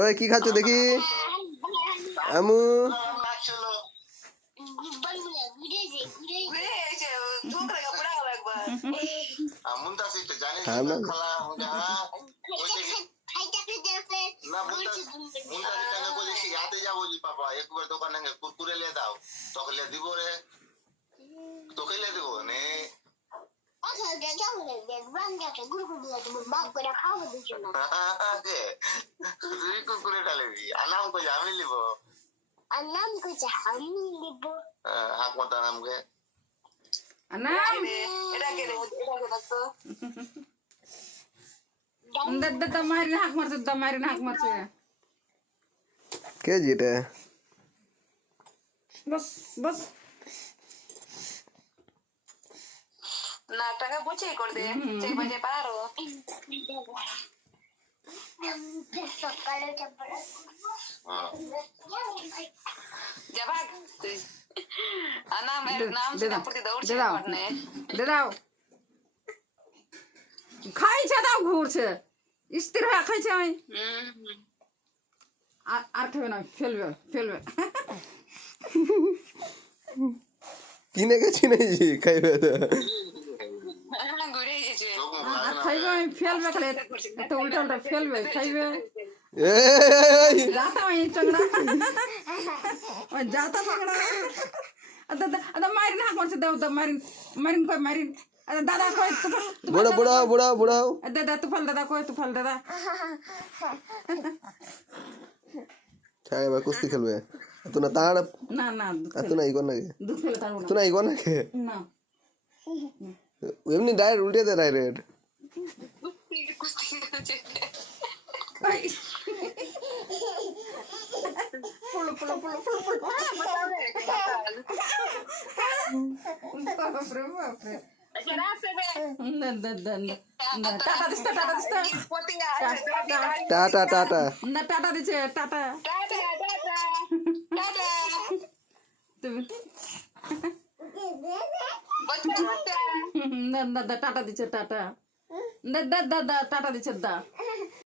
ওই কি খাচ্ছ দেখি আমু কুরকুরে লে দাও তোকে লে দিব রে তোকে লে দিব নে কুরকুরে ডালে আনাম কই আমি লিব Anam ko jahan libo. হাক মত নাম কে আনাম দাদা মারিন হাক মারছে দাদা মারিন হাক মারছে কে জিতে বস বস না টাকা বুঝে করে দে চেক বাজে পারো জবাক আনা মের নাম से प्रति दौड़ से पढ़ने দাও খাইছে দাও ঘুরছে স্থির হয়ে খাইছে আমি আর খাবে না ফেলবে ফেলবে কিনে গেছি নাকি খাইবে ঘুরে গেছে আর খাইবে আমি ফেলবে খালি তো উল্টা উল্টা ফেলবে খাইবে এই जाता वहीं चंगड़ा और जाता चंगड़ा अदा मारिन हाक मारছে দাও দাও মারিন মারিন কই মারিন अदा दादा কই বুড়া বুড়া বুড়া বুড়া দাদা তুফাল দাদা কই তুফাল দাদা খাইবে কুস্তি খেলবে তো না তাড় না না তো না ইগো নাকি দুধ ফেলে তারবো তো না ইগো নাকি না এমনি ডাইরেক্ট উল্টে দে ডাইরেক্ট কুস্তি করছে Ay. Pulo, pulo, pulo, pulo, pulo. Bapak. Tata dista, tata dista. Tata tata Na tata dice, tata. Na tata dice, tata. Da tata dice, da.